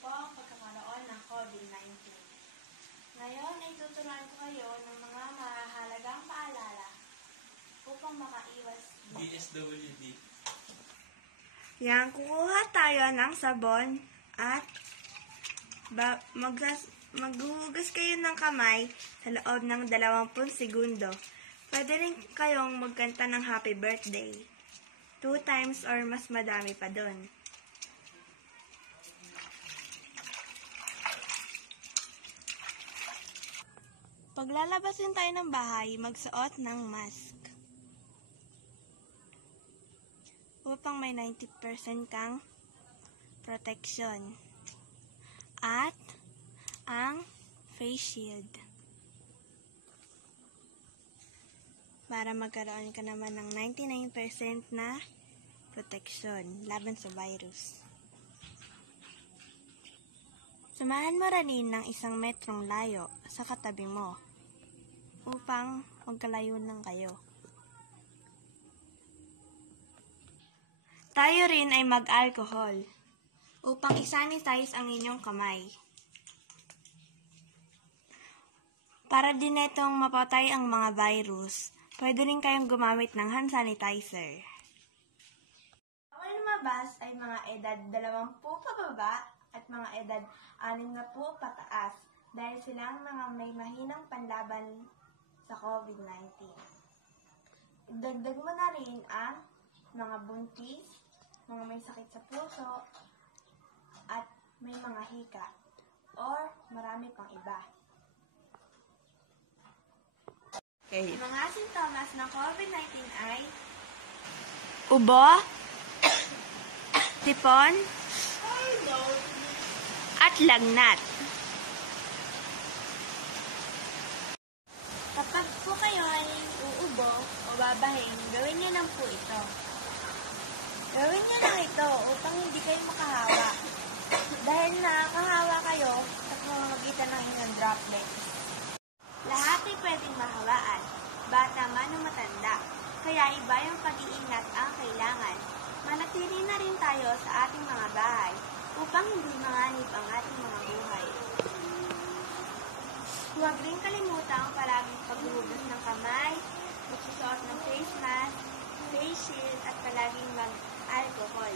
po ang pagkakaroon ng COVID-19. Ngayon ay tuturuan ko kayo ng mga mahalagang paalala upang makaiwas dito. DSWD. Yan, kukuha tayo ng sabon at maghuhugas kayo ng kamay sa loob ng 20 segundo. Pwede rin kayong magkanta ng happy birthday 2 times or mas madami pa doon. Paglalabasin tayo ng bahay, magsuot ng mask upang may 90% kang protection. At ang face shield para magkaroon ka naman ng 99% na protection laban sa virus. Samahan mo rin ng 1 metrong layo sa katabi mo upang magkalayo lang kayo. Tayo rin ay mag-alcohol upang isanitize ang inyong kamay. Para din itong mapatay ang mga virus, pwede rin kayong gumamit ng hand sanitizer. Bawal lumabas ay mga edad 20 pababa at mga edad 60 pataas dahil silang mga may mahinang panlaban sa COVID-19. Idagdag mo na rin ang mga buntis, mga may sakit sa puso, at may mga hika, or marami pang iba. Okay. Mga sintomas ng COVID-19 ay ubo, tipon, at lagnat. Kapag po kayo ay uubo o babahin, gawin niyo lang po ito. Gawin niyo lang ito upang hindi kayo makahawa. Dahil nakakahawa kayo sa pamamagitan ng inyong droplets. Lahat ay pwedeng mahawaan, bata man o matanda. Kaya iba yung pag-iingat ang kailangan. Manatili na rin tayo sa ating mga bahay upang hindi manganib ang ating mga buhay. Huwag rin kalimutang palaging paghuhugas ng kamay, magsusuot ng face mask, face shield, at palaging mag-alcohol.